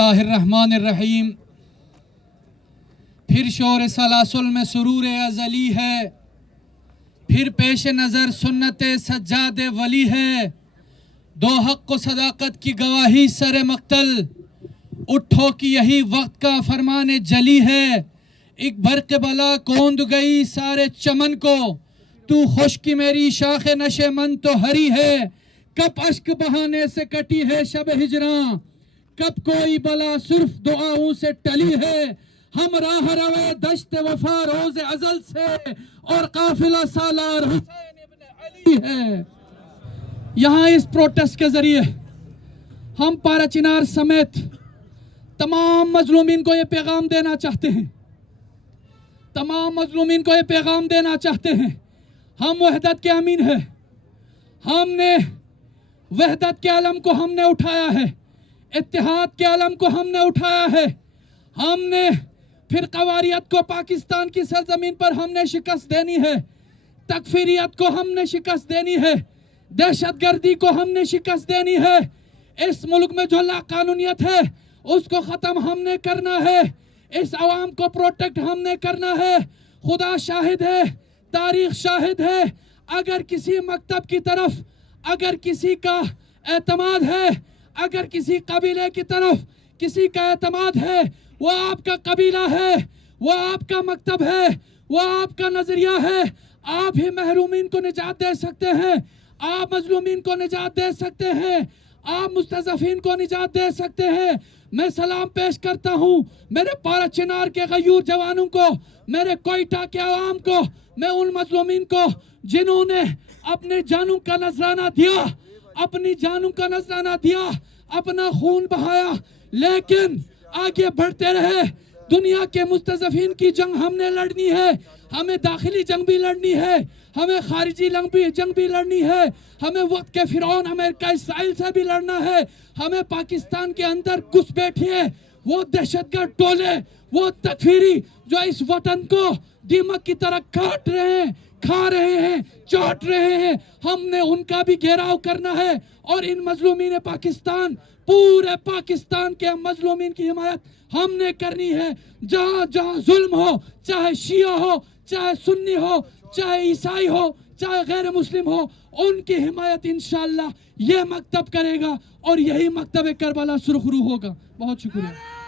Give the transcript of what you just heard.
اللہ الرحمن الرحیم۔ پھر شور سلاسل میں سرور ازلی ہے، پھر پیش نظر سنت سجاد ولی ہے۔ دو حق و صداقت کی گواہی سر مقتل، اٹھو کہ یہی وقت کا فرمان جلی ہے۔ ایک برق بلا کوند گئی سارے چمن کو، تو خشکی میری شاخ نشے من تو ہری ہے۔ کب اشک بہانے سے کٹی ہے شب ہجراں، کب کوئی بلا صرف دعاؤں سے ٹلی ہے۔ ہم راہ روے دشت وفا روز ازل سے، اور قافلہ سالار حسین ابن علی ہے۔ یہاں اس پروٹیسٹ کے ذریعے ہم پارا چنار سمیت تمام مظلومین کو یہ پیغام دینا چاہتے ہیں، تمام مظلومین کو یہ پیغام دینا چاہتے ہیں، ہم وحدت کے امین ہیں۔ ہم نے وحدت کے علم کو ہم نے اٹھایا ہے، اتحاد کے علم کو ہم نے اٹھایا ہے۔ ہم نے فرقواریت کو پاکستان کی سرزمین پر ہم نے شکست دینی ہے، تکفیریت کو ہم نے شکست دینی ہے، دہشت گردی کو ہم نے شکست دینی ہے۔ اس ملک میں جو لا قانونیت ہے اس کو ختم ہم نے کرنا ہے، اس عوام کو پروٹیکٹ ہم نے کرنا ہے۔ خدا شاہد ہے، تاریخ شاہد ہے، اگر کسی مکتب کی طرف اگر کسی کا اعتماد ہے، اگر کسی قبیلے کی طرف کسی کا اعتماد ہے، وہ آپ کا قبیلہ ہے، وہ آپ کا مکتب ہے، وہ آپ کا نظریہ ہے۔ آپ ہی محرومین کو نجات دے سکتے ہیں، آپ مظلومین کو نجات دے سکتے ہیں، آپ مستضعفین کو نجات دے سکتے ہیں۔ میں سلام پیش کرتا ہوں میرے پارا چنار کے غیور جوانوں کو، میرے کوئٹہ کے عوام کو، میں ان مظلومین کو جنہوں نے اپنے جانوں کا نذرانہ دیا، اپنی جانوں کا نذرانہ دیا، اپنا خون بہایا، لیکن آگے بڑھتے رہے۔ دنیا کے مستضعفین کی جنگ ہم نے لڑنی ہے، ہمیں داخلی جنگ بھی لڑنی ہے، ہمیں خارجی جنگ بھی لڑنی ہے، ہمیں وقت کے فرعون امریکہ اسرائیل سے بھی لڑنا ہے۔ ہمیں پاکستان کے اندر گھس بیٹھے وہ دہشت گرد ٹولے، وہ تکفیری جو اس وطن کو دیمک کی طرح کاٹ رہے ہیں، کھا رہے ہیں، چاٹ رہے ہیں، ہم نے ان کا بھی گھیراؤ کرنا ہے۔ اور ان مظلومین پاکستان، پورے پاکستان کے مظلومین کی حمایت ہم نے کرنی ہے۔ جہاں جہاں ظلم ہو، چاہے شیعہ ہو، چاہے سنی ہو، چاہے عیسائی ہو، چاہے غیر مسلم ہو، ان کی حمایت انشاءاللہ یہ مکتب کرے گا، اور یہی مکتب کربلا سرخرو ہوگا۔ بہت شکریہ۔